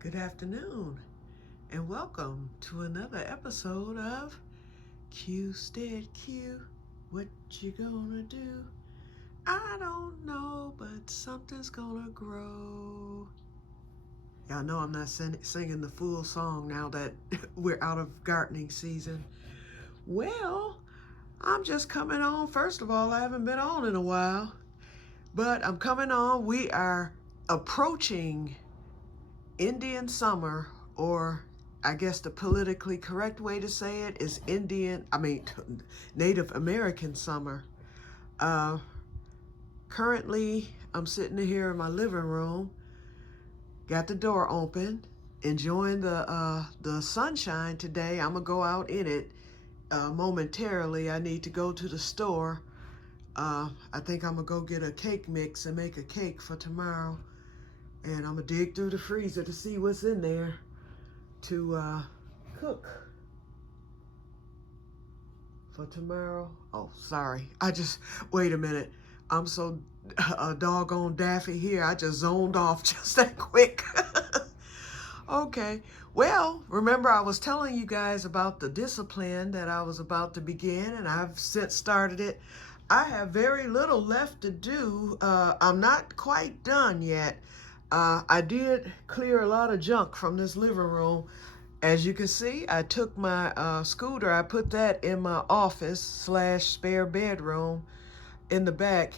Good afternoon, and welcome to another episode of Que-stead-Que. What you gonna do? I don't know, but something's gonna grow. Y'all know I'm not singing the full song now that we're out of gardening season. Well, I'm just coming on. First of all, I haven't been on in a while, but I'm coming on. We are approaching Indian summer, or I guess the politically correct way to say it is Native American summer. Uh, Currently, I'm sitting here in my living room, got the door open, enjoying the sunshine today. I'm gonna go out in it momentarily. I need to go to the store. I think I'm gonna go get a cake mix and make a cake for tomorrow. And I'm gonna dig through the freezer to see what's in there to cook for tomorrow. Oh, sorry. Wait a minute. I'm so doggone daffy here. I just zoned off just that quick. Okay. Well, remember I was telling you guys about the discipline that I was about to begin, and I've since started it. I have very little left to do. I'm not quite done yet. I did clear a lot of junk from this living room. As you can see, I took my scooter, I put that in my office / spare bedroom in the back.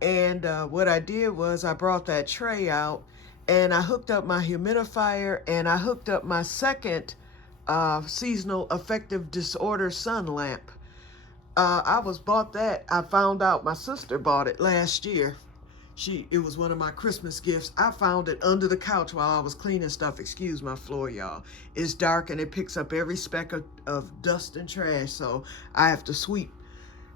And what I did was I brought that tray out and I hooked up my humidifier and I hooked up my second seasonal affective disorder sun lamp. I found out my sister bought it last year. It was one of my Christmas gifts. I found it under the couch while I was cleaning stuff. Excuse my floor, y'all. It's dark and it picks up every speck of dust and trash, so I have to sweep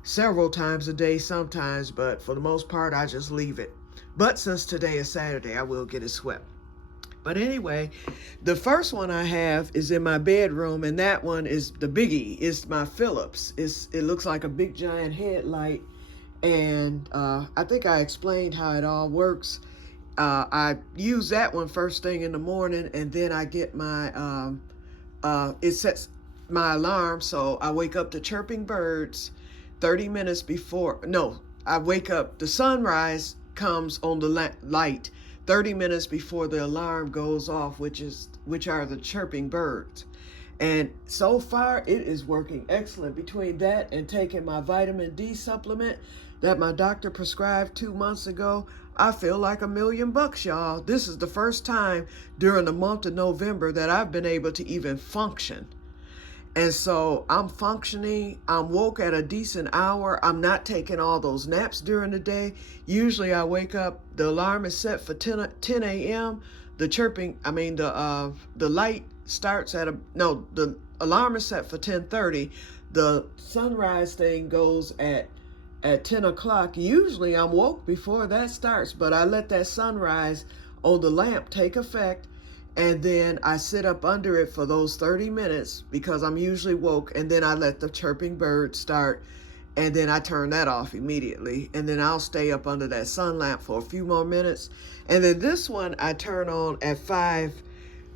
several times a day sometimes, but for the most part, I just leave it. But since today is Saturday, I will get it swept. But anyway, the first one I have is in my bedroom, and that one is the biggie. It's my Philips. It looks like a big giant headlight. And I think I explained how it all works. I use that one first thing in the morning, and then I get my, it sets my alarm, so I wake up to chirping birds 30 minutes before, no, I wake up, the sunrise comes on the light 30 minutes before the alarm goes off, which are the chirping birds. And so far, it is working excellent. Between that and taking my vitamin D supplement that my doctor prescribed 2 months ago, I feel like $1,000,000, y'all. This is the first time during the month of November that I've been able to even function. And so I'm functioning. I'm woke at a decent hour. I'm not taking all those naps during the day. Usually I wake up, the alarm is set for 10 a.m. The light starts the alarm is set for 10:30. The sunrise thing goes at 10 o'clock. Usually I'm woke before that starts, but I let that sunrise on the lamp take effect, and then I sit up under it for those 30 minutes because I'm usually woke, and then I let the chirping birds start, and then I turn that off immediately, and then I'll stay up under that sun lamp for a few more minutes. And then this one I turn on at 5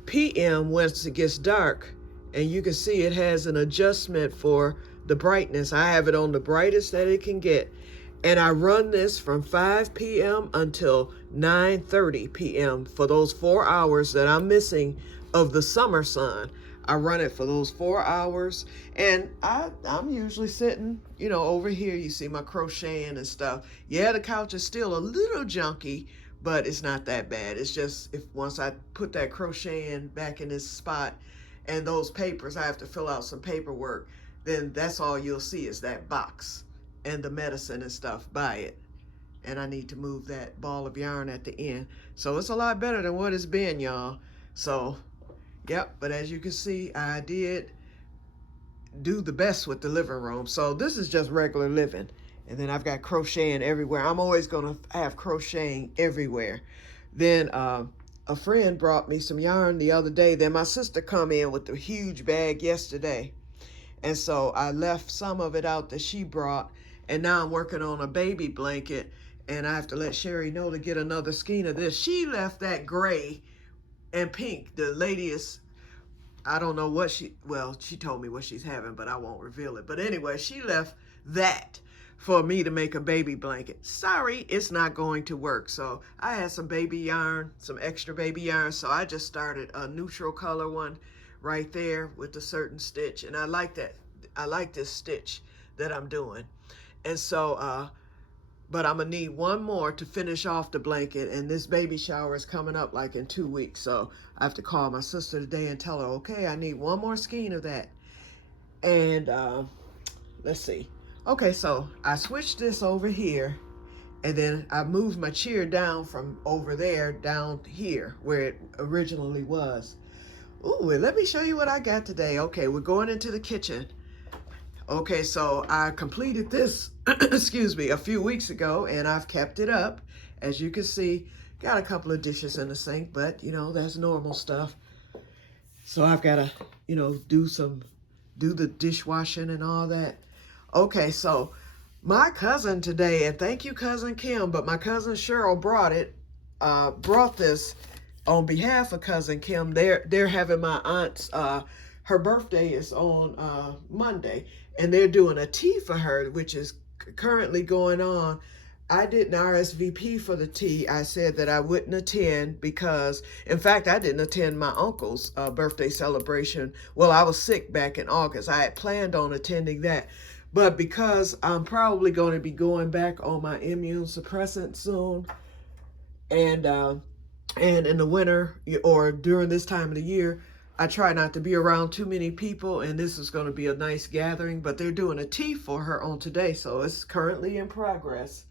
p.m. once it gets dark, and you can see it has an adjustment for the brightness. I have it on the brightest that it can get, and I run this from 5 p.m. until 9:30 p.m. for those 4 hours that I'm missing of the summer sun. I run it for those 4 hours, and I'm usually sitting, over here. You see my crocheting and stuff. Yeah, the couch is still a little junky, but it's not that bad. It's just once I put that crocheting back in this spot and those papers, I have to fill out some paperwork, then that's all you'll see is that box and the medicine and stuff by it. And I need to move that ball of yarn at the end. So it's a lot better than what it's been, y'all. So, yep, but as you can see, I did do the best with the living room. So this is just regular living. And then I've got crocheting everywhere. I'm always going to have crocheting everywhere. Then a friend brought me some yarn the other day. Then my sister come in with a huge bag yesterday. And so I left some of it out that she brought. And now I'm working on a baby blanket. And I have to let Sherry know to get another skein of this. She left that gray and pink. The lady is, I don't know what she told me what she's having, but I won't reveal it. But anyway, she left that for me to make a baby blanket. Sorry, it's not going to work. So I had some baby yarn, some extra baby yarn. So I just started a neutral color one right there with a certain stitch. And I like that. I like this stitch that I'm doing. And so, but I'm gonna need one more to finish off the blanket, and this baby shower is coming up like in 2 weeks, so I have to call my sister today and tell her, okay, I need one more skein of that. And let's see. Okay, so I switched this over here, and then I moved my chair down from over there down here where it originally was. Ooh, and let me show you what I got today. Okay, we're going into the kitchen. Okay, so I completed this, excuse me, a few weeks ago, and I've kept it up. As you can see, got a couple of dishes in the sink, but, you know, that's normal stuff. So I've got to, you know, do the dishwashing and all that. Okay, so my cousin today, and thank you, Cousin Kim, but my cousin Cheryl brought this on behalf of Cousin Kim. They're having my aunt's, her birthday is on Monday, and they're doing a tea for her, which is currently going on. I didn't RSVP for the tea. I said that I wouldn't attend because, in fact, I didn't attend my uncle's birthday celebration. Well, I was sick back in August. I had planned on attending that. But because I'm probably going to be going back on my immune suppressant soon, and in the winter or during this time of the year, I try not to be around too many people, and this is going to be a nice gathering, but they're doing a tea for her on today, so it's currently in progress.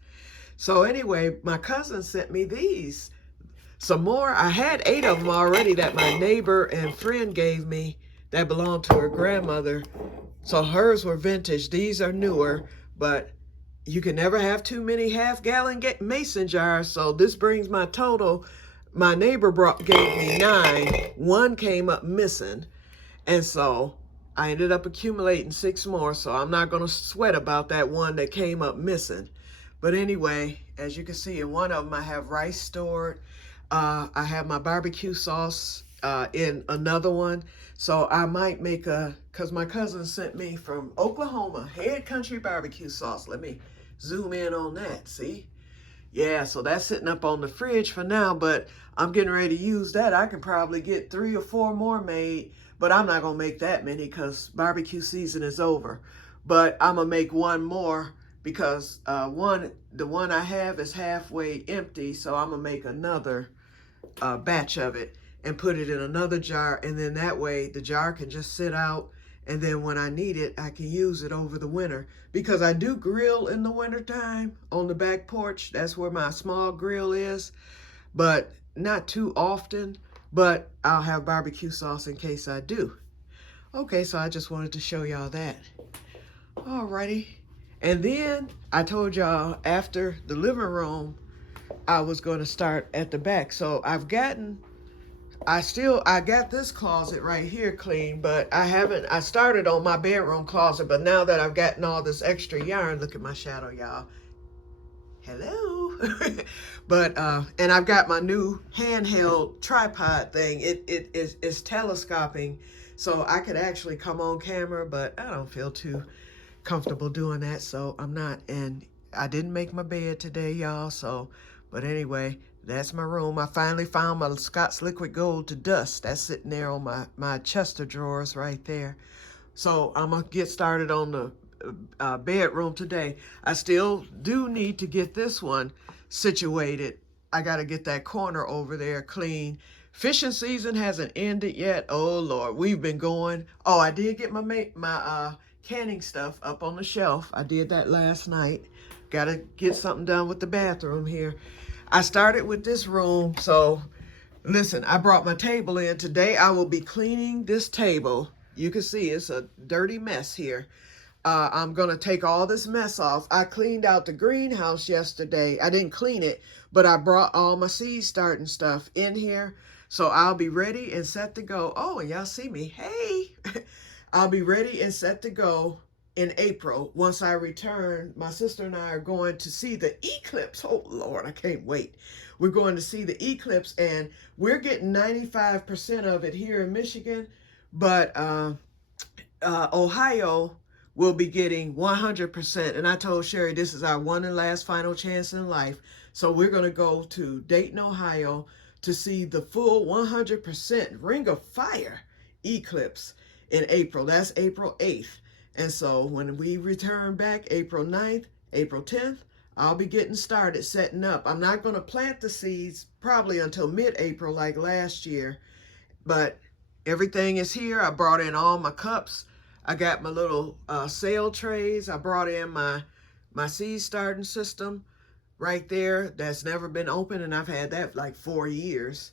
So anyway, my cousin sent me these. Some more. I had 8 of them already that my neighbor and friend gave me that belonged to her grandmother. So hers were vintage. These are newer, but you can never have too many half-gallon mason jars, so this brings my total. My neighbor gave me 9. 1 came up missing. And so I ended up accumulating 6 more. So I'm not going to sweat about that one that came up missing. But anyway, as you can see, in one of them, I have rice stored. I have my barbecue sauce in another one. So I might make because my cousin sent me from Oklahoma, Head Country barbecue sauce. Let me zoom in on that. See? Yeah, so that's sitting up on the fridge for now, but I'm getting ready to use that. I can probably get 3 or 4 more made, but I'm not going to make that many because barbecue season is over. But I'm going to make one more because the one I have is halfway empty, so I'm going to make another batch of it and put it in another jar, and then that way the jar can just sit out, and then when I need it, I can use it over the winter. Because I do grill in the wintertime on the back porch. That's where my small grill is. But not too often. But I'll have barbecue sauce in case I do. Okay, so I just wanted to show y'all that. Alrighty. And then I told y'all after the living room, I was going to start at the back. So I got this closet right here clean, but I started on my bedroom closet, but now that I've gotten all this extra yarn, look at my shadow, y'all. Hello. But, and I've got my new handheld tripod thing. It's telescoping, so I could actually come on camera, but I don't feel too comfortable doing that, so I'm not. And I didn't make my bed today, y'all, so, but anyway, that's my room. I finally found my Scott's Liquid Gold to dust. That's sitting there on my chest of drawers right there. So I'm going to get started on the bedroom today. I still do need to get this one situated. I got to get that corner over there clean. Fishing season hasn't ended yet. Oh, Lord. We've been going. Oh, I did get my canning stuff up on the shelf. I did that last night. Got to get something done with the bathroom here. I started with this room, so listen, I brought my table in. Today I will be cleaning this table. You can see it's a dirty mess here. I'm going to take all this mess off. I cleaned out the greenhouse yesterday. I didn't clean it, but I brought all my seed starting stuff in here, so I'll be ready and set to go. Oh, and y'all see me. Hey! I'll be ready and set to go in April. Once I return, my sister and I are going to see the eclipse. Oh Lord, I can't wait. We're going to see the eclipse, and we're getting 95% of it here in Michigan, but Ohio will be getting 100%. And I told Sherry this is our one and last final chance in life. So we're going to go to Dayton, Ohio to see the full 100% Ring of Fire eclipse in April. That's April 8th. And so when we return back April 9th, April 10th, I'll be getting started setting up. I'm not going to plant the seeds probably until mid-April like last year, but everything is here. I brought in all my cups. I got my little sail trays. I brought in my seed starting system right there that's never been opened, and I've had that for like 4 years.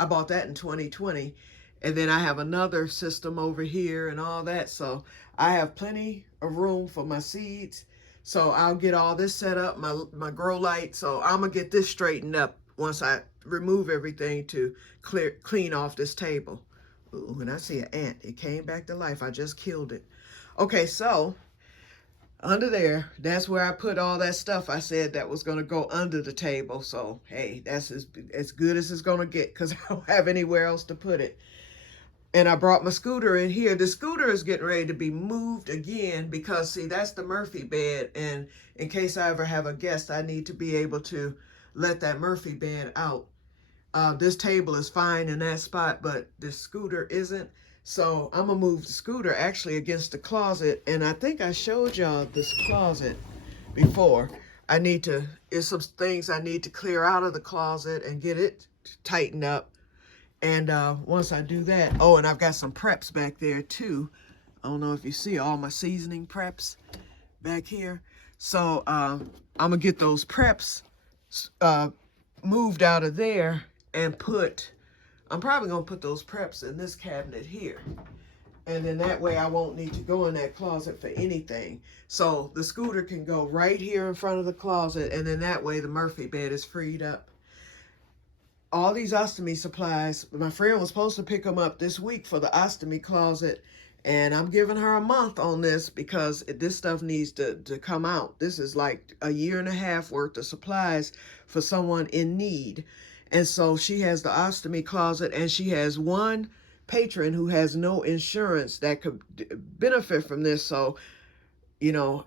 I bought that in 2020. And then I have another system over here and all that. So I have plenty of room for my seeds. So I'll get all this set up, my grow light. So I'm going to get this straightened up once I remove everything to clean off this table. Ooh, and I see an ant. It came back to life. I just killed it. Okay, so under there, that's where I put all that stuff I said that was going to go under the table. So, hey, that's as good as it's going to get because I don't have anywhere else to put it. And I brought my scooter in here. The scooter is getting ready to be moved again because, see, that's the Murphy bed. And in case I ever have a guest, I need to be able to let that Murphy bed out. This table is fine in that spot, but this scooter isn't. So I'm going to move the scooter actually against the closet. And I think I showed y'all this closet before. There's some things I need to clear out of the closet and get it tightened up. And once I do that, oh, and I've got some preps back there too. I don't know if you see all my seasoning preps back here. So I'm gonna get those preps moved out of there and I'm probably gonna put those preps in this cabinet here. And then that way I won't need to go in that closet for anything. So the scooter can go right here in front of the closet, and then that way the Murphy bed is freed up. All these ostomy supplies, my friend was supposed to pick them up this week for the ostomy closet, and I'm giving her a month on this because this stuff needs to come out. This is like a 1.5 years worth of supplies for someone in need. And so she has the ostomy closet, and she has one patron who has no insurance that could benefit from this. So, you know,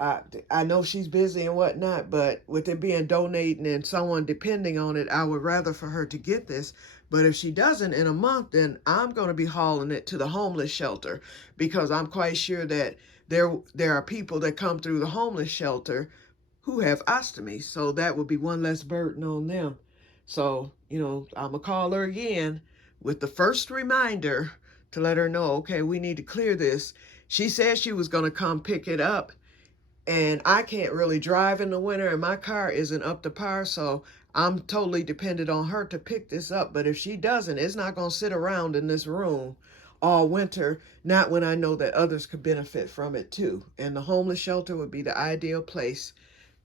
I know she's busy and whatnot, but with it being donating and someone depending on it, I would rather for her to get this. But if she doesn't in a month, then I'm going to be hauling it to the homeless shelter because I'm quite sure that there are people that come through the homeless shelter who have ostomy. So that would be one less burden on them. So, you know, I'm going to call her again with the first reminder to let her know, okay, we need to clear this. She said she was going to come pick it up. And I can't really drive in the winter, and my car isn't up to par, so I'm totally dependent on her to pick this up. But if she doesn't, it's not going to sit around in this room all winter, not when I know that others could benefit from it too. And the homeless shelter would be the ideal place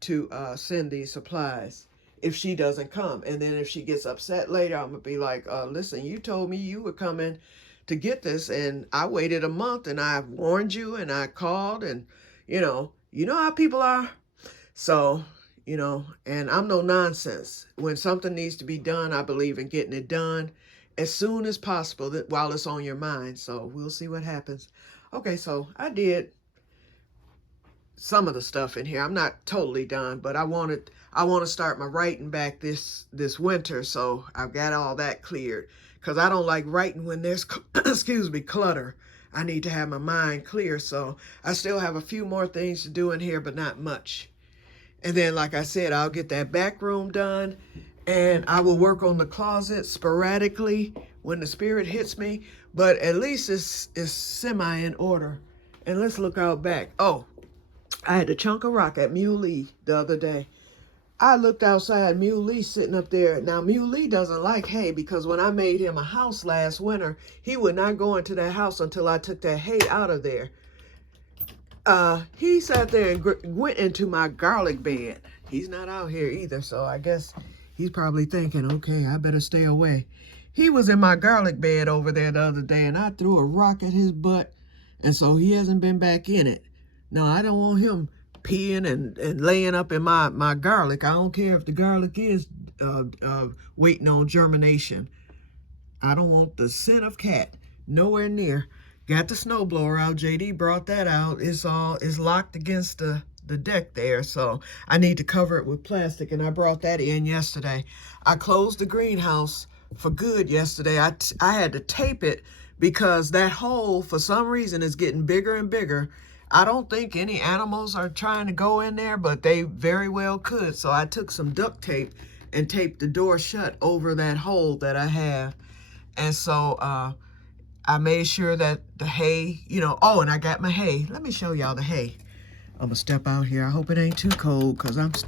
to send these supplies if she doesn't come. And then if she gets upset later, I'm going to be like, listen, you told me you were coming to get this, and I waited a month, and I warned you, and I called, and, you know how people are. So, you know, and I'm no nonsense. When something needs to be done, I believe in getting it done as soon as possible while it's on your mind. So we'll see what happens. Okay, so I did some of the stuff in here. I'm not totally done, but I want to start my writing back this winter. So I've got all that cleared because I don't like writing when there's, excuse me, clutter. I need to have my mind clear, so I still have a few more things to do in here, but not much. And then, like I said, I'll get that back room done, and I will work on the closet sporadically when the spirit hits me, but at least it's semi in order. And let's look out back. Oh, I had a chunk of rock at Muley the other day. I looked outside, Muley sitting up there. Now, Muley doesn't like hay because when I made him a house last winter, he would not go into that house until I took that hay out of there. He sat there and went into my garlic bed. He's not out here either, so I guess he's probably thinking, okay, I better stay away. He was in my garlic bed over there the other day, and I threw a rock at his butt, and so he hasn't been back in it. No, I don't want him peeing and laying up in my garlic. I don't care if the garlic is waiting on germination. I don't want the scent of cat nowhere near. Got the snowblower out. JD brought that out. It's locked against the deck there, so I need to cover it with plastic, and I brought that in yesterday. I closed the greenhouse for good yesterday. I had to tape it because that hole, for some reason, is getting bigger and bigger. I don't think any animals are trying to go in there, but they very well could. So I took some duct tape and taped the door shut over that hole that I have. And so I made sure that the hay, oh, and I got my hay. Let me show y'all the hay. I'm going to step out here. I hope it ain't too cold because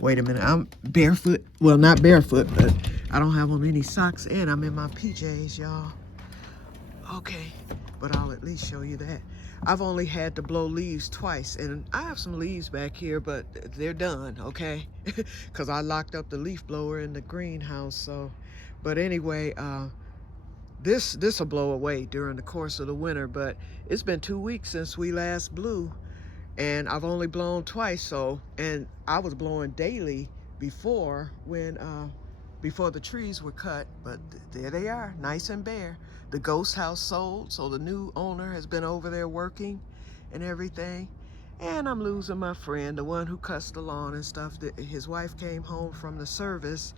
wait a minute, I'm barefoot. Well, not barefoot, but I don't have on any socks and I'm in my PJs, y'all. Okay, but I'll at least show you that. I've only had to blow leaves twice, and I have some leaves back here, but they're done, okay? Because I locked up the leaf blower in the greenhouse, so. But anyway, this will blow away during the course of the winter, but it's been 2 weeks since we last blew, and I've only blown twice, and I was blowing daily before before the trees were cut, but there they are, nice and bare. The ghost house sold, so the new owner has been over there working and everything. And I'm losing my friend, the one who cuts the lawn and stuff. His wife came home from the service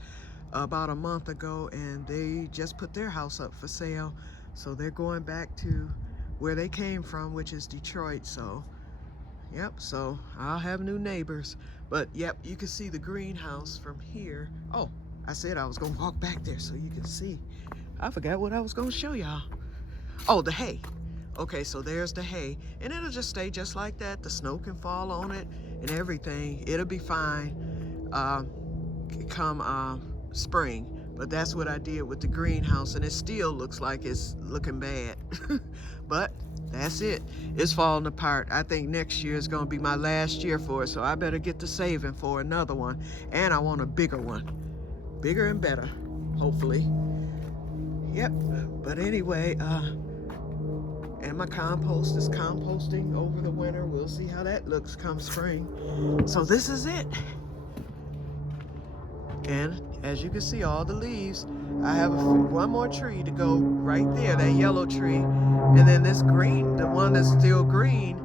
about a month ago, and they just put their house up for sale. So they're going back to where they came from, which is Detroit. So, yep, so I'll have new neighbors. But, yep, you can see the greenhouse from here. Oh, I said I was going to walk back there so you can see. I forgot what I was going to show y'all. Oh, the hay. Okay, so there's the hay. And it'll just stay just like that. The snow can fall on it and everything. It'll be fine come spring. But that's what I did with the greenhouse. And it still looks like it's looking bad. But that's it. It's falling apart. I think next year is going to be my last year for it. So I better get to saving for another one. And I want a bigger one. Bigger and better, hopefully. Yep, but anyway, and my compost is composting over the winter. We'll see how that looks come spring. So this is it. And as you can see, all the leaves. I have one more tree to go right there, that yellow tree. And then this green, the one that's still green,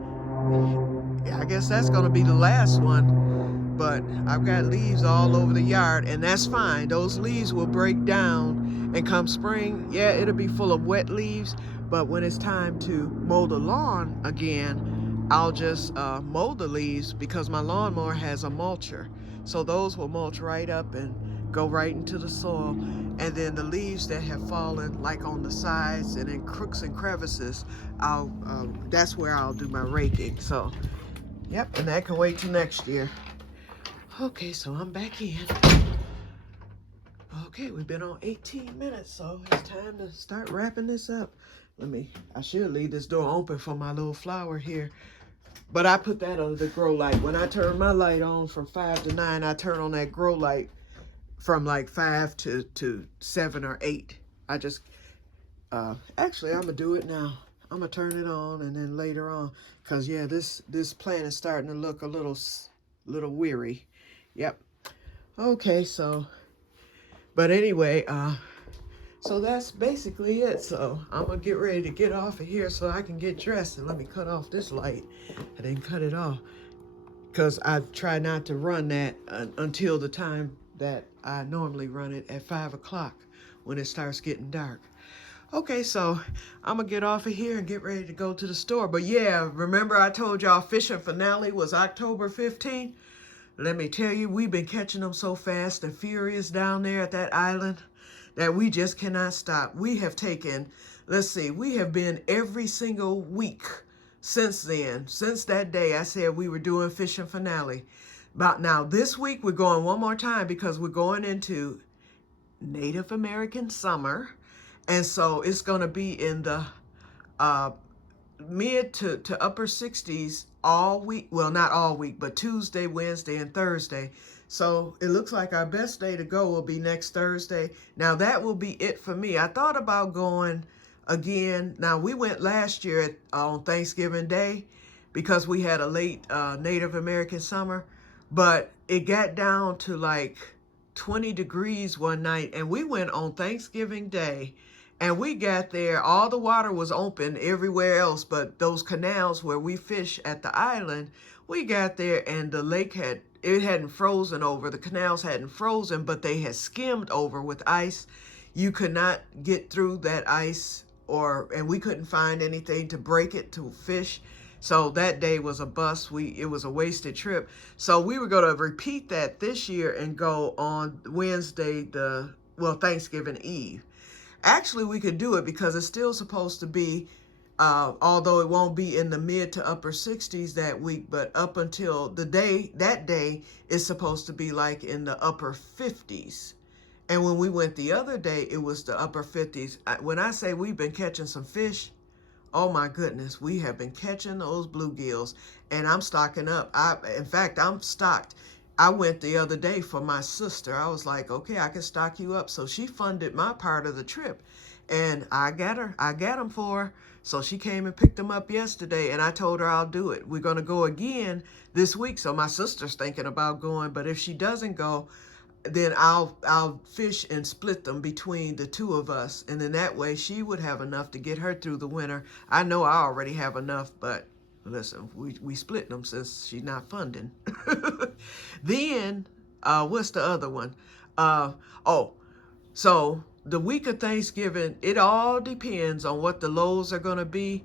I guess that's going to be the last one. But I've got leaves all over the yard, and that's fine. Those leaves will break down, and come spring, yeah, it'll be full of wet leaves. But when it's time to mow the lawn again, I'll just mow the leaves because my lawnmower has a mulcher. So those will mulch right up and go right into the soil. And then the leaves that have fallen, like on the sides and in crooks and crevices, that's where I'll do my raking. So, yep, and that can wait till next year. Okay, so I'm back in. Okay, we've been on 18 minutes, so it's time to start wrapping this up. I should leave this door open for my little flower here. But I put that under the grow light. When I turn my light on from 5 to 9, I turn on that grow light from like 5 to 7 or 8. I just, actually, I'm going to do it now. I'm going to turn it on and then later on. Because, yeah, this plant is starting to look a little weary. Yep. Okay, so, but anyway, so that's basically it. So I'm going to get ready to get off of here so I can get dressed. And let me cut off this light. I didn't cut it off because I try not to run that until the time that I normally run it at 5 o'clock when it starts getting dark. Okay, so I'm going to get off of here and get ready to go to the store. But yeah, remember I told y'all fishing finale was October 15th? Let me tell you, we've been catching them so fast and furious down there at that island that we just cannot stop. We have taken, let's see, we have been every single week since then. Since that day I said we were doing fishing finale. About now, this week we're going one more time because we're going into Native American summer. And so it's going to be in the mid to upper 60s all week. Well, not all week, but Tuesday, Wednesday, and Thursday. So it looks like our best day to go will be next Thursday. Now that will be it for me. I thought about going again. Now we went last year on Thanksgiving Day, because we had a late Native American summer. But it got down to like 20 degrees one night, and we went on Thanksgiving Day, and we got there, all the water was open everywhere else, but those canals where we fish at the island, we got there and the lake it hadn't frozen over, the canals hadn't frozen, but they had skimmed over with ice. You could not get through that ice, and we couldn't find anything to break it to fish. So that day was a bust. It was a wasted trip. So we were going to repeat that this year and go on Wednesday, Thanksgiving Eve. Actually, we could do it because it's still supposed to be, although it won't be in the mid to upper 60s that week, but up until that day is supposed to be like in the upper 50s. And when we went the other day, it was the upper 50s. When I say we've been catching some fish, oh my goodness, we have been catching those bluegills, and I'm stocking up. In fact, I'm stocked. I went the other day for my sister. I was like, okay, I can stock you up. So she funded my part of the trip, and I got them for her. So she came and picked them up yesterday, and I told her I'll do it. We're going to go again this week. So my sister's thinking about going, but if she doesn't go, then I'll fish and split them between the two of us. And then that way she would have enough to get her through the winter. I know I already have enough, but listen, we split them since she's not funding. Then, what's the other one? So the week of Thanksgiving, it all depends on what the lows are going to be.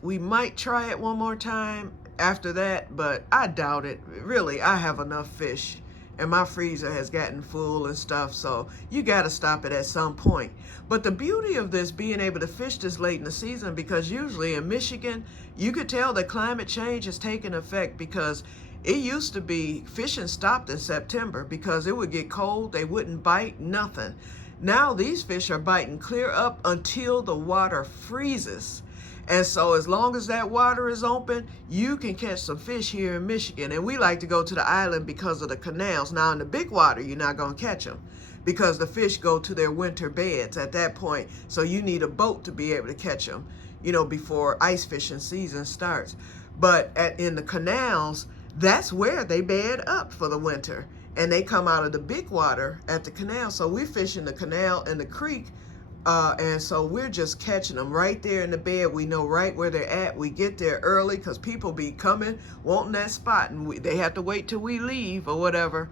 We might try it one more time after that, but I doubt it. Really, I have enough fish, and my freezer has gotten full and stuff, so you got to stop it at some point. But the beauty of this being able to fish this late in the season, because usually in Michigan, you could tell that climate change has taken effect, because it used to be fishing stopped in September because it would get cold, they wouldn't bite, nothing. Now these fish are biting clear up until the water freezes. And so as long as that water is open, you can catch some fish here in Michigan. And we like to go to the island because of the canals. Now in the big water, you're not going to catch them because the fish go to their winter beds at that point. So you need a boat to be able to catch them, before ice fishing season starts. But in the canals, that's where they bed up for the winter. And they come out of the big water at the canal. So we're fishing the canal and the creek. And so we're just catching them right there in the bed. We know right where they're at. We get there early because people be coming, wanting that spot, and they have to wait till we leave or whatever.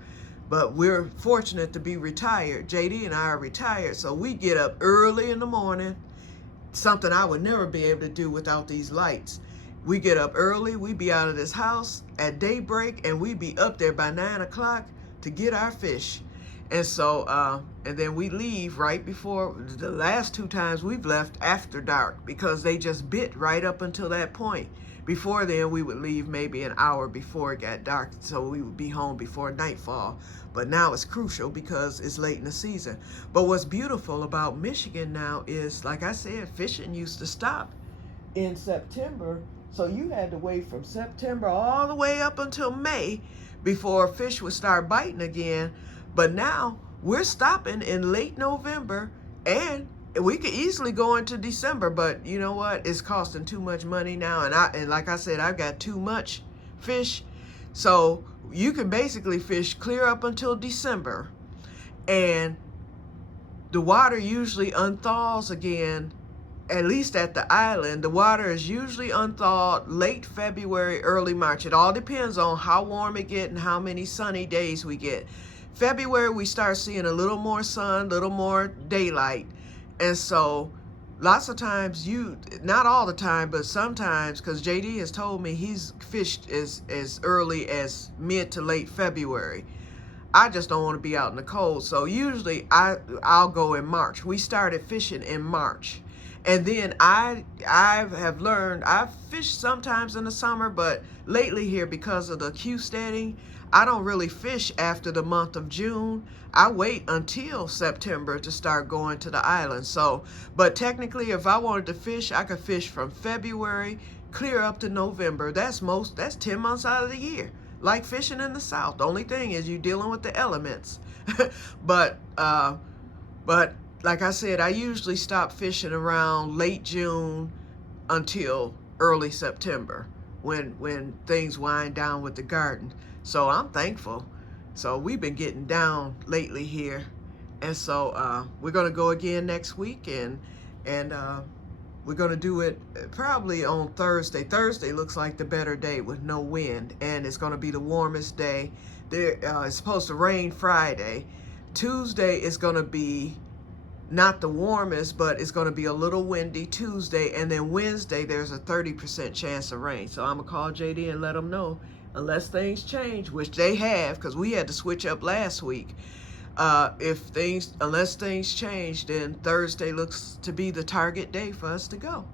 But we're fortunate to be retired. JD and I are retired, so we get up early in the morning, something I would never be able to do without these lights. We get up early, we be out of this house at daybreak, and we be up there by 9 o'clock to get our fish. And so, and then we leave right before, the last 2 times we've left after dark because they just bit right up until that point. Before then, we would leave maybe an hour before it got dark, so we would be home before nightfall. But now it's crucial because it's late in the season. But what's beautiful about Michigan now is, like I said, fishing used to stop in September. So you had to wait from September all the way up until May before fish would start biting again. But now we're stopping in late November, and we could easily go into December. But you know what? It's costing too much money now. And like I said, I've got too much fish. So you can basically fish clear up until December. And the water usually unthaws again, at least at the island. The water is usually unthawed late February, early March. It all depends on how warm it gets and how many sunny days we get. February, we start seeing a little more sun, a little more daylight. And so lots of times not all the time, but sometimes, because JD has told me he's fished as early as mid to late February. I just don't want to be out in the cold. So usually I'll go in March. We started fishing in March. And then I have learned, I've fished sometimes in the summer, but lately here, because of the Que-stead-ing, I don't really fish after the month of June. I wait until September to start going to the island. So, but technically, if I wanted to fish, I could fish from February clear up to November. That's 10 months out of the year. Like fishing in the South. The only thing is you're dealing with the elements. But like I said, I usually stop fishing around late June until early September when things wind down with the garden. So I'm thankful. So we've been getting down lately here. And so we're going to go again next week, and we're going to do it probably on Thursday. Thursday looks like the better day with no wind, and it's going to be the warmest day. It's supposed to rain Friday. Tuesday is going to be not the warmest, but it's going to be a little windy Tuesday, and then Wednesday there's a 30% chance of rain. So I'm going to call JD and let them know, unless things change, which they have, because we had to switch up last week. Unless things change, then Thursday looks to be the target day for us to go.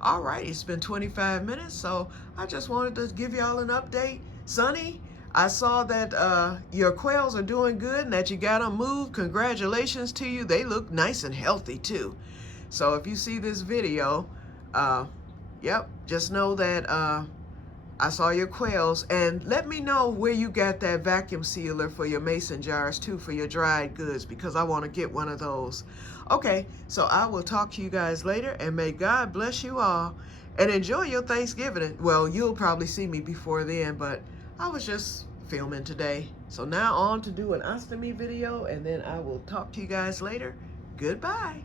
All right, it's been 25 minutes, so I just wanted to give y'all an update. Sonny, I saw that your quails are doing good and that you got them moved. Congratulations to you. They look nice and healthy too. So if you see this video, yep, just know that I saw your quails, and let me know where you got that vacuum sealer for your mason jars too, for your dried goods, because I want to get one of those. Okay, so I will talk to you guys later, and may God bless you all, and enjoy your Thanksgiving. Well, you'll probably see me before then, but I was just filming today. So now on to do an ostomy video, and then I will talk to you guys later. Goodbye.